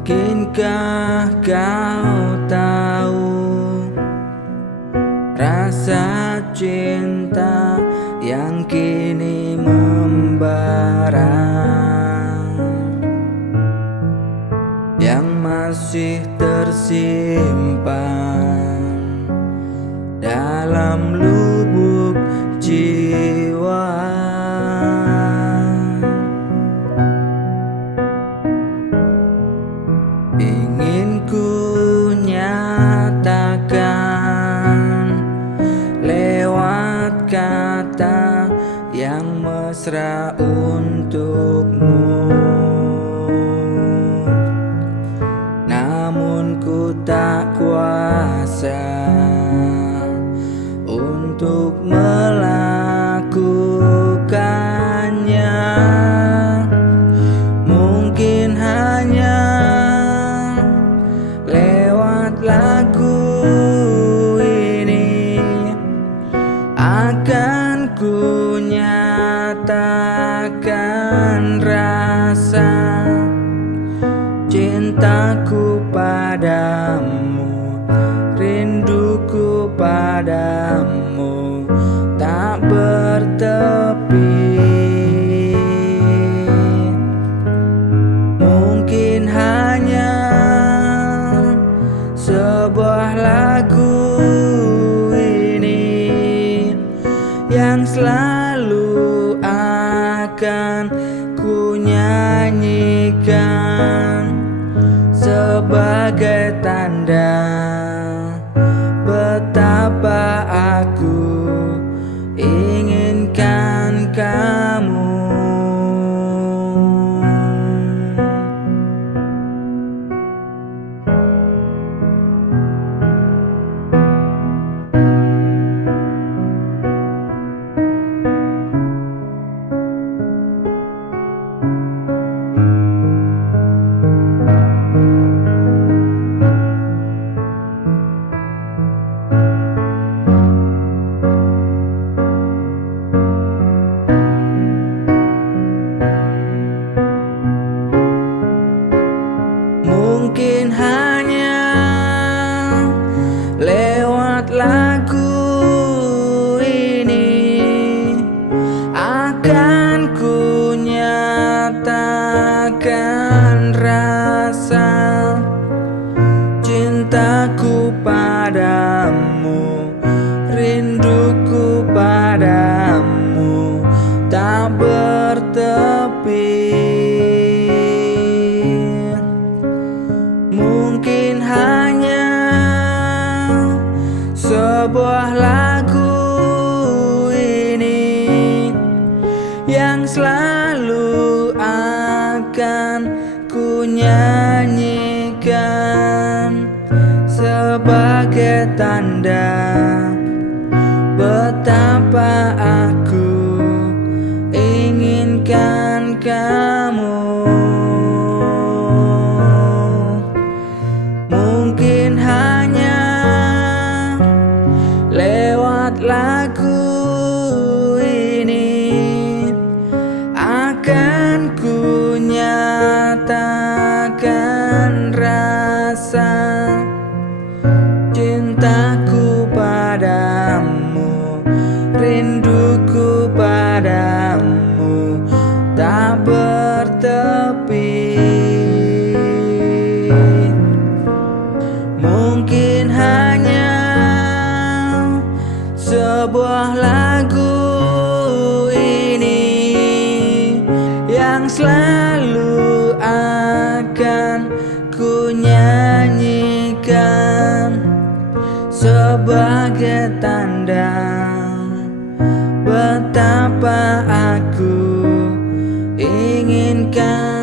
Mungkinkah kau tahu rasa cinta yang kini membara, yang masih tersimpan dalam lubuk jiwa. Ingin ku nyatakan lewat kata yang mesra untukmu, namun ku tak kuasa untuk melakukannya. Mungkin hanya lewat lagu ini akan ku nyatakan rasa cintaku padamu, rinduku padamu tak bertepi. Mungkin hanya sebuah lagu ini yang selalu akan ku nyanyikan sebagai tanda betapa aku inginkan kamu. Mungkin hanya lewat lagu ini akan ku nyatakan rasa cintaku padamu, rinduku padamu tak bertepi. Mungkin hanya sebuah lagu ini yang selalu akan ku nyanyikan sebagai tanda betapa aku inginkan kamu. Mungkin hanya lewat lagu ini akan ku nyatakan rasa cintaku padamu, rinduku padamu tak bertepi. Mungkin hanya sebuah lagu ini yang selalu akan ku nyanyikan sebagai tanda betapa aku inginkan